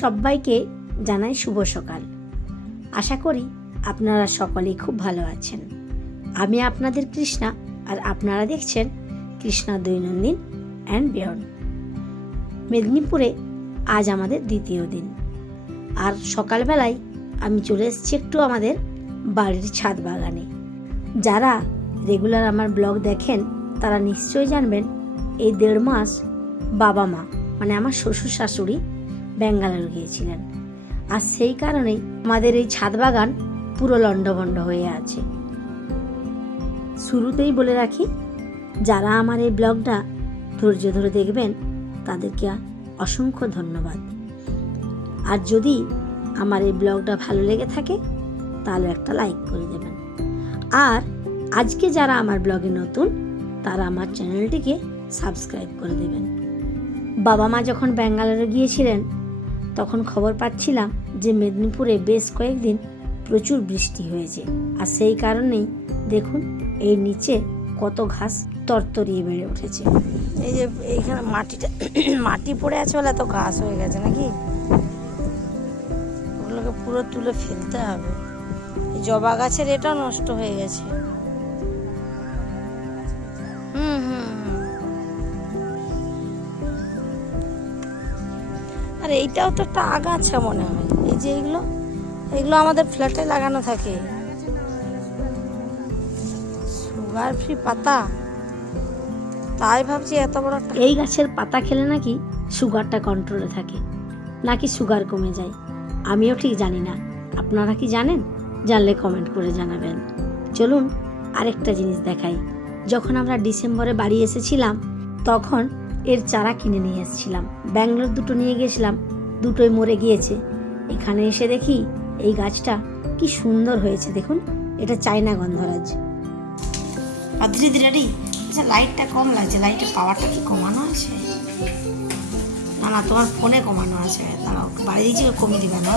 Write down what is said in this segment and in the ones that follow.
সবাইকে জানাই শুভ সকাল। আশা করি আপনারা সকলেই খুব ভালো আছেন। আমি আপনাদের কৃষ্ণা, আর আপনারা দেখছেন কৃষ্ণা দৈনন্দিন অ্যান্ড বিয়ন্ড। মেদিনীপুরে আজ আমাদের দ্বিতীয় দিন, আর সকালবেলায় আমি চলে এসেছি একটু আমাদের বাড়ির ছাদ বাগানে। যারা রেগুলার আমার ব্লগ দেখেন তারা নিশ্চয়ই জানবেন এই 1.5 মাস বাবা মা মানে আমার শ্বশুর শাশুড়ি ব্যাঙ্গালোর গিয়েছিলেন, আর সেই কারণেই আমাদের এই ছাদ বাগান পুরো লণ্ডভণ্ড হয়ে আছে। শুরুতেই বলে রাখি, যারা আমার এই ব্লগটা ধৈর্য ধরে দেখবেন তাদেরকে অসংখ্য ধন্যবাদ। আর যদি আমার এই ব্লগটা ভালো লেগে থাকে তাহলে একটা লাইক করে দেবেন। আর আজকে যারা আমার ব্লগে নতুন তারা আমার চ্যানেলটিকে সাবস্ক্রাইব করে দেবেন। বাবা মা যখন ব্যাঙ্গালোরে গিয়েছিলেন তখন খবর পাচ্ছিলাম যে মেদিনীপুরে বেশ কয়েকদিন প্রচুর বৃষ্টি হয়েছে, আর সেই কারণেই দেখুন এর নিচে কত ঘাস তরতরিয়ে বেড়ে উঠেছে। এই যে এইখানে মাটি পড়ে আছে বলে এত ঘাস হয়ে গেছে নাকি, ওগুলোকে পুরো তুলে ফেলতে হবে। এই জবা গাছের এটা নষ্ট হয়ে গেছে। আর এইটাও তো একটা আগাছা মনে হয়। এই যে এগুলো আমাদের ফ্ল্যাটে লাগানো থাকে, সুগার ফ্রি পাতা। তাই ভাবছি এত বড় একটা। এই গাছের পাতা খেলে নাকি সুগারটা কন্ট্রোলে থাকে, নাকি সুগার কমে যায়, আমিও ঠিক জানি না। আপনারা কি জানেন? জানলে কমেন্ট করে জানাবেন। চলুন আরেকটা জিনিস দেখাই। যখন আমরা ডিসেম্বরে বাড়ি এসেছিলাম তখন এর চারা কিনে নিয়ে এসেছিলাম। ব্যাঙ্গালোর 2টো নিয়ে গেছিলাম, 2টোই মরে গিয়েছে। এখানে এসে দেখি এই গাছটা কি সুন্দর হয়েছে। দেখুন, এটা চায়না গন্ধরাজ। দিদি রেডি? আচ্ছা, লাইটটা কম লাগছে, লাইটের পাওয়ারটা কি কমানো আছে? না, তোমার ফোনে কমানো আছে। দাঁড়াও, বাড়ি দিয়েছি, কমিয়ে দিবে না।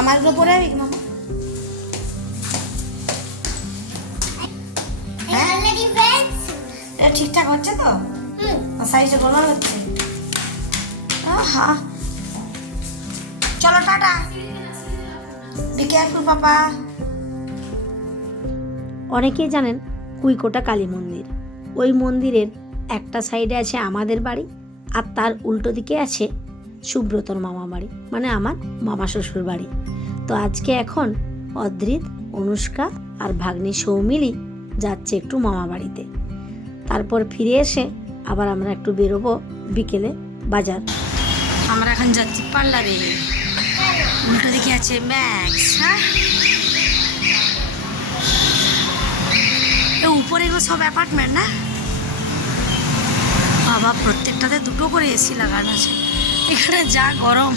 আমার এগুলো পরে যাবি মামা? এটা ঠিকঠাক হচ্ছে তো? সাইজটা গোলমাল হচ্ছে? হ্যাঁ, চলো টাটা, বি কেয়ারফুল পাপা। অনেকেই জানেন কুইকোটা কালী মন্দির। ওই মন্দিরের একটা সাইডে আছে আমাদের বাড়ি, আর তার উল্টো দিকে আছে সুব্রতর মামা বাড়ি, মানে আমার মামা শ্বশুর বাড়ি। তো আজকে এখন অদ্রিত, অনুষ্কা আর ভাগ্নি সৌমিলি যাচ্ছে একটু মামা বাড়িতে। তারপর ফিরে এসে আবার আমরা একটু বেরোবো বিকেলে বাজার। আমরা এখন যাচ্ছি পার্লারে। উল্টো দিকে আছে ম্যাক্স। হ্যাঁ, উপরে এগুলো সব অ্যাপার্টমেন্ট না বাবা, প্রত্যেকটাতে 2টো করে এসি লাগানো আছে। এখানে যা গরম,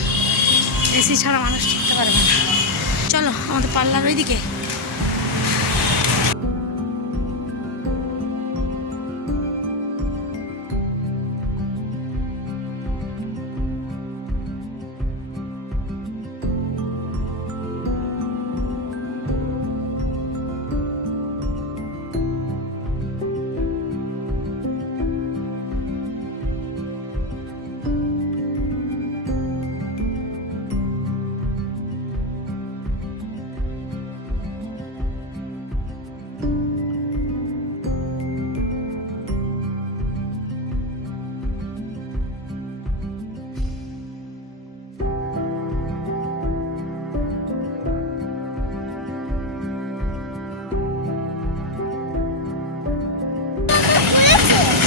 এসি ছাড়া মানুষ টিকতে পারবে না। চলো আমাদের পার্লার ওইদিকে।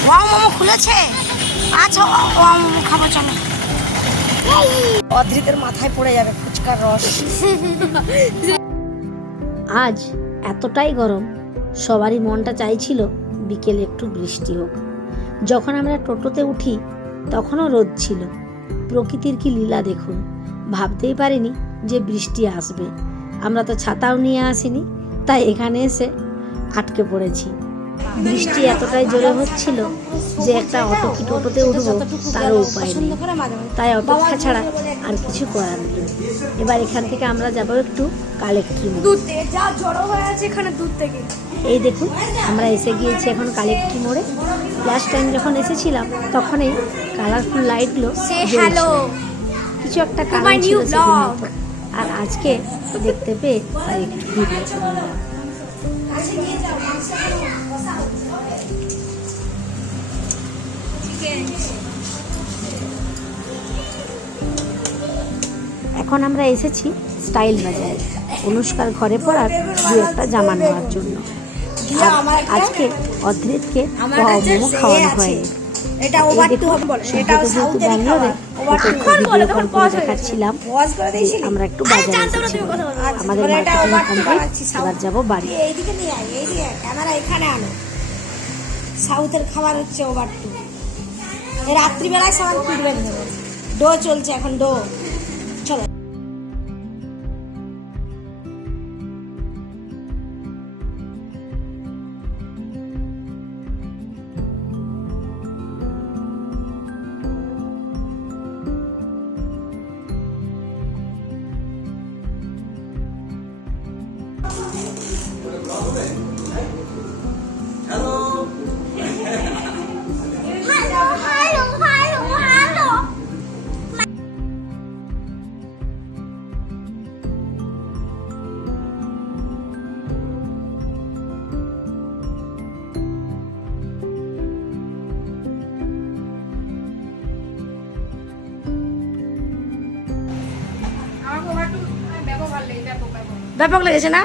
ওয়াও মোমো খুলেছে। আচ্ছা, ওয়াও মোমো খাবো, চলো। অদ্রিতের মাথায় পড়ে যাবে ফুচকার রস। আজ এতটাই গরম, সবারই মনটা চাইছিল বিকেলে একটু বৃষ্টি হোক। যখন আমরা টোটোতে উঠি তখনও রোদ ছিল। প্রকৃতির কি লীলা দেখুন, ভাবতেই পারিনি যে বৃষ্টি আসবে। আমরা তো ছাতাও নিয়ে আসিনি, তাই এখানে এসে আটকে পড়েছি। বৃষ্টি এতটাই জোরে হচ্ছিল যে একটা অটো কি টোটোতে উঠবো তারও উপায় নেই, তাই অপেক্ষা ছাড়া আর কিছু করার নেই। এবার এখান থেকে আমরা যাবো একটু কালেক্টরি। দুধ থেকে যা জড়ো হয়ে আছে এখানে, দুধ থেকে এই দেখুন আমরা এসে গিয়েছি এখন কালেক্টরি মোড়ে। লাস্ট টাইম যখন এসেছিলাম তখন এই কালারফুল লাইটগুলো জ্বলছিল। কিছু একটা কারণ ছিল সেদিন হয়তো। আর আজকে দেখতে পেয়ে তাই একটু ভিডিও করে নিলাম। এখন আমরা এসেছি স্টাইল বাজারে অনুষ্কার ঘরে পরার দু একটা জামা নেওয়ার জন্য। আর আজকে অদ্রিতকে মোমো খাওয়ানো হয়নি। ব্যাঙ্গালোরে ভিডিও কল করে দেখাচ্ছিলাম যে আমরা একটু বাজারে এসেছি। আমাদের মার্কেটিং কমপ্লিট, এবার যাবো বাড়ি। এইদিকে নিয়ে আয়, এইদিকে ক্যামেরা এখানে আনো। সাউথের খাবার হচ্ছে ওভারটু। এই রাত্রিবেলায় সবাই ফিডব্যাক দেবো। ডো চলছে এখন, ডো। চলো ব্যাপক লেগেছে না?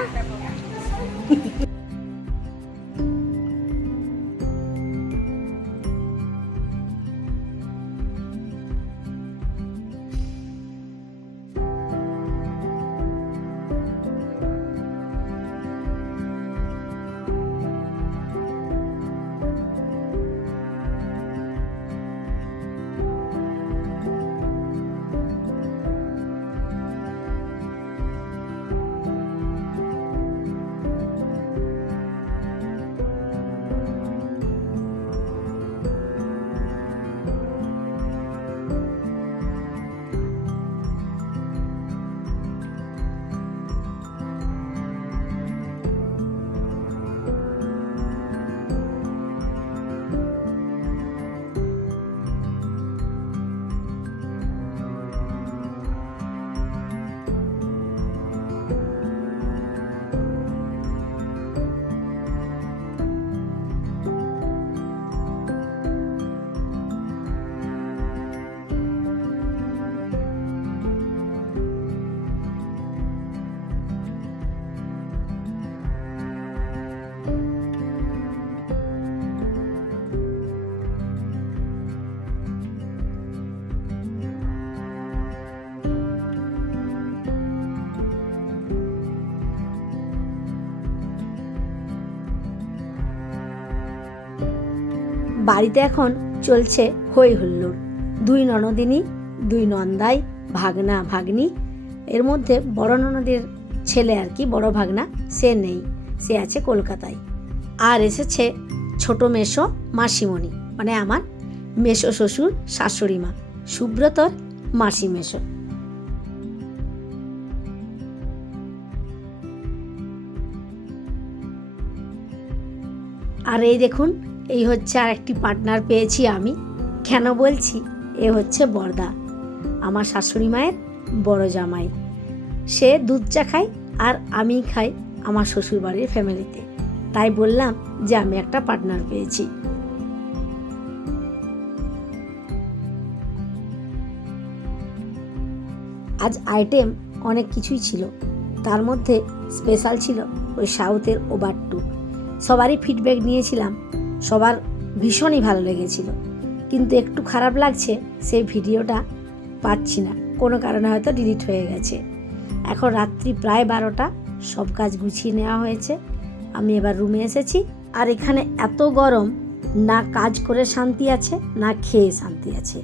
বাড়িতে এখন চলছে হই হুল্লোড়। দুই ননদিনী, দুই নন্দাই, ভাগনা ভাগ্নি। এর মধ্যে বড় ননদের ছেলে আর কি, বড় ভাগনা, সে নেই, সে আছে কলকাতায়। আর এসেছে ছোট মেসো মাসিমণি, মানে আমার মেসো শ্বশুর শাশুড়ি মা, সুব্রতর মাসি মেসো। আর এই দেখুন, এই হচ্ছে আর একটি পার্টনার পেয়েছি আমি। কেন বলছি, এ হচ্ছে বরদা, আমার শাশুড়ি মায়ের বড় জামাই। সে দুধ চা খায় আর আমি খাই আমার শ্বশুরবাড়ির ফ্যামিলিতে, তাই বললাম যে আমি একটা পার্টনার পেয়েছি। আজ আইটেম অনেক কিছুই ছিল, তার মধ্যে স্পেশাল ছিল ওই সাউথের ওভারটু। সবারই ফিডব্যাক নিয়েছিলাম, সবার ভীষণই ভালো লেগেছিল, কিন্তু একটু খারাপ লাগছে সেই ভিডিওটা পাচ্ছি না, কোনো কারণে হয়তো ডিলিট হয়ে গেছে। এখন রাত্রি প্রায় 12টা, সব কাজ গুছিয়ে নেওয়া হয়েছে, আমি এবার রুমে এসেছি। আর এখানে এত গরম, না কাজ করে শান্তি আছে না খেয়ে শান্তি আছে।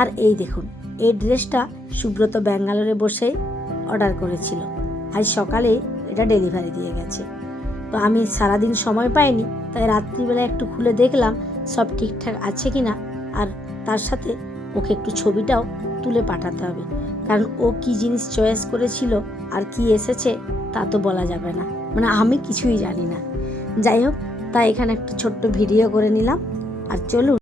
আর এই দেখুন, এই ড্রেসটা সুব্রত ব্যাঙ্গালোরে বসেই অর্ডার করেছিল, আজ সকালে এটা ডেলিভারি দিয়ে গেছে। তো আমি সারাদিন সময় পাইনি, তাই রাত্রিবেলা একটু খুলে দেখলাম সব ঠিকঠাক আছে কিনা। আর তার সাথে ওকে একটু ছবিটাও তুলে পাঠাতে হবে, কারণ ও কি জিনিস চয়েস করেছিল আর কি এসেছে তা তো বলা যাবে না, মানে আমি কিছুই জানি না। যাই হোক, তাই এখানে একটা ছোট্ট ভিডিও করে নিলাম। আর চলুন